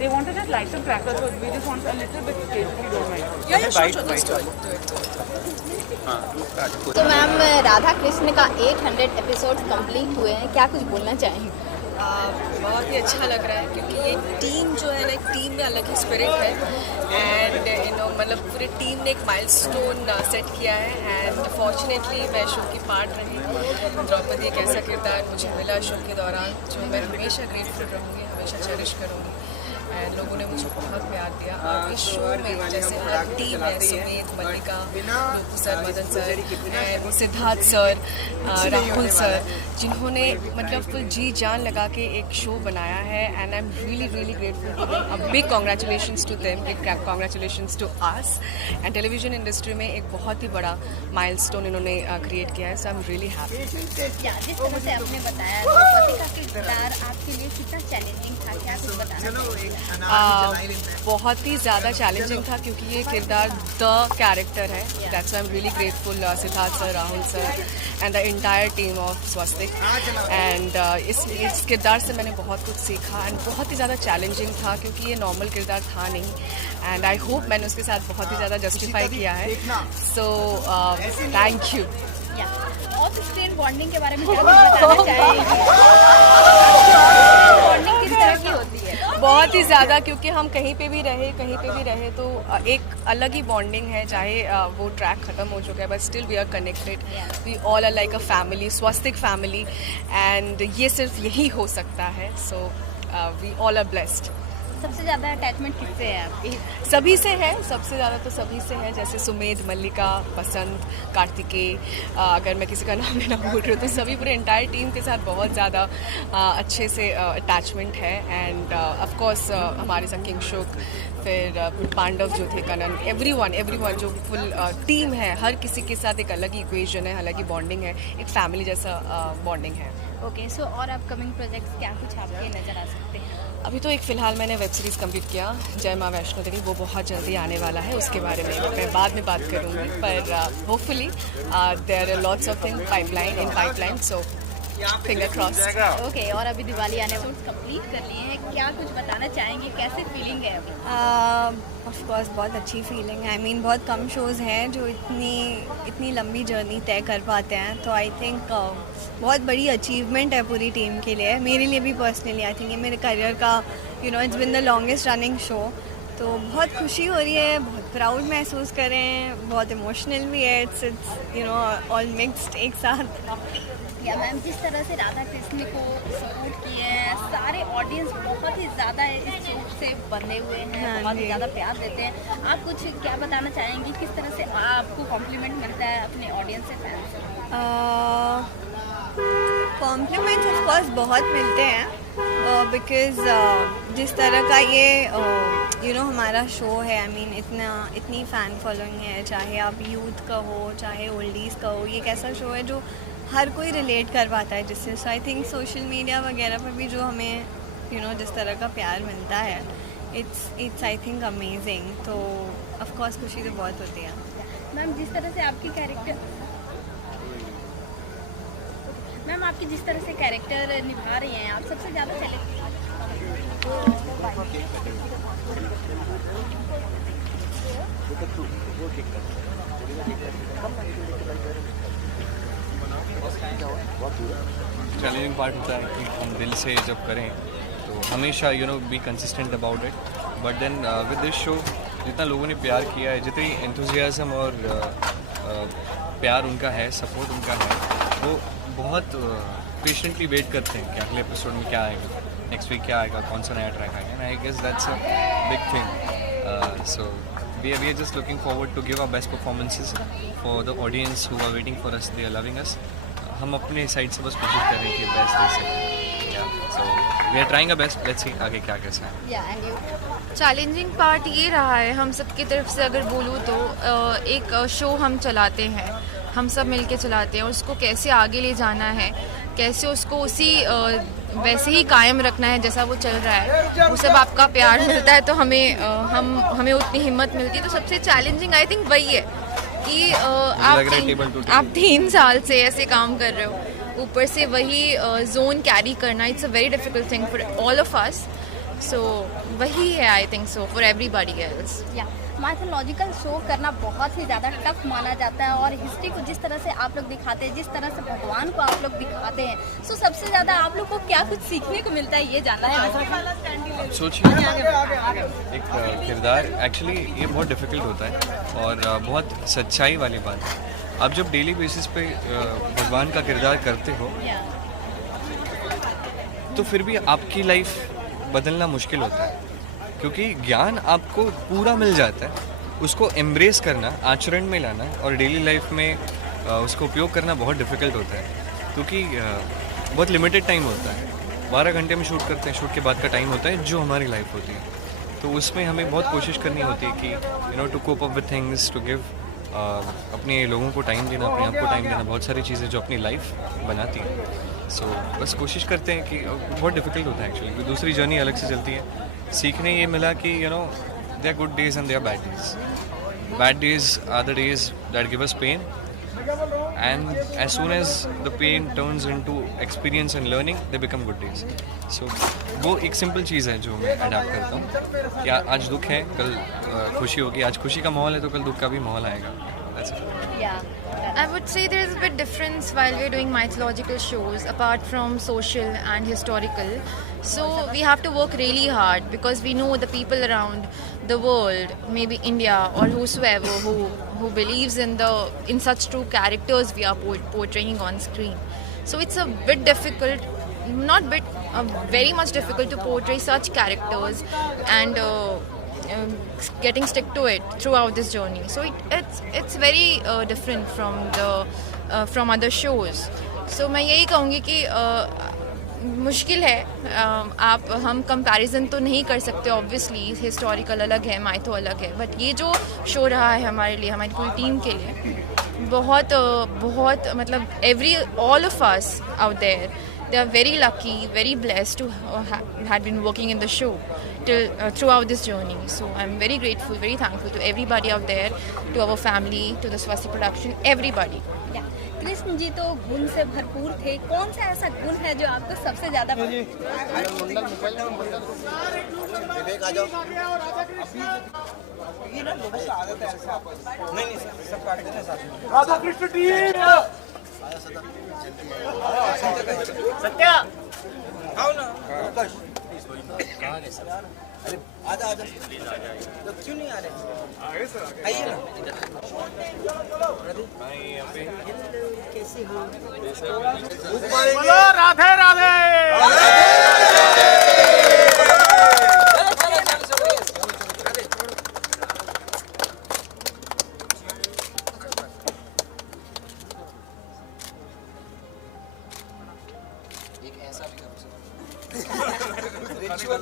They wanted to light some crackers, so we just want a little bit of taste, if you don't mind. Yeah, sure, let's do it. तो ma'am Radha Krishna का 800 episode complete हुए हैं, क्या कुछ बोलना चाहेंगे? बहुत ही अच्छा लग रहा है क्योंकि ये टीम जो है ना, एक टीम में अलग ही स्पिरिट है एंड मतलब पूरी टीम ने एक माइलस्टोन सेट किया है एंड फॉर्चुनेटली मैं शो की पार्ट रही। द्रौपदी एक ऐसा किरदार मुझे मिला शो के दौरान जो मैं हमेशा ग्रेटफुल रहूँगी, हमेशा चेरिश करूँगी एंड लोगों ने मुझे बहुत प्यार दिया। और इस शो में जैसे हर टीम है, Sumedh, Mallika, Rupu sir, Madan sir and Siddharth sir, Rahul sir, जिन्होंने मतलब फुल जी जान लगा के एक शो बनाया है and I am really grateful to them. A big congratulations to them, big congratulations to us. And television industry में एक बहुत ही बड़ा माइलस्टोन इन्होंने क्रिएट किया है, सो आई एम रियली हैप्पी। जिस तरह से आपने बताया द्रौपदी का किरदार आपके लिए कितना चैलेंजिंग था, क्या कुछ बताना चाहिए? बहुत ही ज़्यादा चैलेंजिंग था क्योंकि ये किरदार द कैरेक्टर है। That's I am really grateful Siddharth sir, Rahul sir and the entire team of Swastik and इस किरदार से मैंने बहुत कुछ सीखा एंड बहुत ही ज़्यादा चैलेंजिंग था क्योंकि ये नॉर्मल किरदार था नहीं एंड आई होप मैंने उसके साथ बहुत ही ज़्यादा जस्टिफाई किया है, so thank you. Of screen bonding के बारे में क्या कुछ बताना चाहेंगे? बॉन्डिंग किस तरह की होती है? बहुत ही ज़्यादा, क्योंकि हम कहीं पे भी रहे तो एक अलग ही बॉन्डिंग है, चाहे वो ट्रैक ख़त्म हो चुका है but still we are connected, we all are like a family, Swastik family and ये सिर्फ यही हो सकता है, so we all are blessed. सबसे ज़्यादा अटैचमेंट किससे है आपकी? सभी से है, सबसे ज़्यादा तो सभी से है, जैसे सुमेध, मल्लिका, बसंत, कार्तिकेय, अगर मैं किसी का नाम लेना भूल रही हूँ तो सभी पूरे एंटायर टीम के साथ बहुत ज़्यादा अच्छे से अटैचमेंट है एंड ऑफ कोर्स हमारे संग किंगशुक, फिर पांडव जो थे, कनन, एवरीवन जो फुल टीम है, हर किसी के साथ एक अलग ही इक्वेशन है, अलग ही बॉन्डिंग है, एक फैमिली जैसा बॉन्डिंग है। ओके, सो और अपकमिंग प्रोजेक्ट्स क्या कुछ आपके नज़र आ सकते हैं? अभी तो एक फ़िलहाल मैंने वेब सीरीज़ कंप्लीट किया, जय माँ वैष्णो देवी, वो बहुत जल्दी आने वाला है, उसके बारे में मैं बाद में बात करूँगी, पर hopefully there are lots of thing pipeline, so finger crossed. Okay, और अभी दिवाली आने वाली कंप्लीट कर लिए हैं, क्या कुछ बताना चाहेंगे, कैसे फीलिंग है अभी? ऑफ कोर्स बहुत अच्छी फीलिंग है। आई मीन बहुत कम शोज़ हैं जो इतनी लंबी जर्नी तय कर पाते हैं, तो आई थिंक बहुत बड़ी अचीवमेंट है पूरी टीम के लिए, मेरे लिए भी पर्सनली। आई थिंक ये मेरे करियर का it's been the longest running show, तो बहुत खुशी हो रही है, बहुत प्राउड महसूस कर रहे हैं, बहुत इमोशनल भी है, इट्स ऑल मिक्स्ड एक साथ। या मैम, जिस तरह से राधा कृष्ण को सपोर्ट किए हैं, सारे ऑडियंस बहुत ही ज़्यादा इस शो से बंधे हुए हैं, बहुत ही ज़्यादा प्यार देते हैं, आप कुछ क्या बताना चाहेंगे, किस तरह से आपको कॉम्प्लीमेंट मिलता है अपने ऑडियंस से, फैंस से? कॉम्प्लीमेंट्स ऑफ कोर्स बहुत मिलते हैं बिकॉज़ जिस तरह का ये हमारा शो है, आई मीन इतनी फ़ैन फॉलोइंग है, चाहे आप यूथ का हो चाहे ओल्डीज़ का हो, ये एक ऐसा शो है जो हर कोई रिलेट कर पाता है जिससे। सो आई थिंक सोशल मीडिया वगैरह पर भी जो हमें जिस तरह का प्यार मिलता है, इट्स आई थिंक अमेजिंग, तो ऑफ कोर्स खुशी तो बहुत होती है। मैम, जिस तरह से आपकी जिस तरह से कैरेक्टर निभा रही हैं आप, सबसे ज़्यादा चैलेंजिंग पार्ट होता है कि हम दिल से जब करें तो हमेशा be consistent about it, but then with this show जितना लोगों ने प्यार किया है, जितनी एंथुजियाज्म और प्यार उनका है, सपोर्ट उनका है, वो बहुत पेशेंटली वेट करते हैं कि अगले एपिसोड में क्या आएगा, नेक्स्ट वीक क्या आएगा, कौन सा नया ट्रैक आएगा, and I guess that's a big thing. So we are just looking forward to give our best performances for the audience who are waiting for us, they are loving us. हम अपने side से बस कोशिश कर रहे हैं कि best दे सकें, so we are trying our best, let's see आगे क्या कैसा है। चैलेंजिंग पार्ट ये रहा है हम सब की तरफ से, अगर बोलूँ तो एक शो हम चलाते हैं, हम सब मिलके चलाते हैं, उसको कैसे आगे ले जाना है, कैसे उसको उसी वैसे ही कायम रखना है जैसा वो चल रहा है, वो सब आपका प्यार मिलता है तो हमें उतनी हिम्मत मिलती है। तो सबसे चैलेंजिंग आई थिंक वही है कि आप 3 साल से ऐसे काम कर रहे हो, ऊपर से वही जोन कैरी करना, it's a very difficult thing for all of us, so वही है I think so for everybody else. या माइथोलॉजिकल शो करना बहुत ही ज़्यादा टफ माना जाता है और हिस्ट्री को जिस तरह से आप लोग दिखाते हैं, जिस तरह से भगवान को आप लोग दिखाते हैं, सो सबसे ज़्यादा आप लोग को क्या कुछ सीखने को मिलता है ये जानना है। अब सोचिए एक किरदार एक्चुअली ये बहुत डिफ़िकल्ट होता है और बहुत सच्चाई वाली बात है। आप जब डेली बेसिस पे भगवान का किरदार करते हो तो फिर भी आपकी लाइफ बदलना मुश्किल होता है, क्योंकि ज्ञान आपको पूरा मिल जाता है, उसको एम्ब्रेस करना, आचरण में लाना और डेली लाइफ में उसको उपयोग करना बहुत डिफ़िकल्ट होता है, क्योंकि बहुत लिमिटेड टाइम होता है। 12 घंटे में शूट करते हैं, शूट के बाद का टाइम होता है जो हमारी लाइफ होती है, तो उसमें हमें बहुत कोशिश करनी होती है कि to cope up with things, to give अपने लोगों को टाइम देना, अपने आप को टाइम देना, बहुत सारी चीज़ें जो अपनी लाइफ बनाती हैं। सो बस कोशिश करते हैं कि बहुत डिफ़िकल्ट होता है एक्चुअली, दूसरी जर्नी अलग से चलती है। सीखने ये मिला कि they are good days and they are bad days. Bad days are the days that give us pain, and as soon as the pain turns into experience and learning, they become good days. So वो एक simple चीज़ है जो मैं adapt करता हूँ कि आज दुख है, कल खुशी होगी, आज खुशी का माहौल है तो कल दुख का भी माहौल आएगा। That's it. I would say there is a bit difference while we're doing mythological shows apart from social and historical. So we have to work really hard because we know the people around the world, maybe India or whosoever who believes in such true characters we are portraying on screen. So it's a bit difficult, not bit, very much difficult to portray such characters and getting stick to it throughout this journey. So it's very different from other shows. So मैं यही कहूँगी कि मुश्किल है। हम comparison तो नहीं कर सकते ऑब्वियसली, हिस्टोरिकल अलग है, माइथो अलग है, बट ये जो शो रहा है हमारे लिए, हमारी पूरी टीम के लिए बहुत मतलब all of us out there, they are very lucky, very blessed to had been working in the show throughout this journey. So I'm very grateful, very thankful to everybody out there, to our family, to the Swasti production, everybody. Krishna ji तो गुण से भरपूर थे, कौन सा ऐसा गुण है जो आपको सबसे ज्यादा राधा कृष्ण टीम सत्या आओ ना, अरे आजा आजा, तो क्यों नहीं आ रहे? आगे सर आइए ना। कैसे हो? बोलो राधे राधे। एक ऐसा भी करो रिचुअल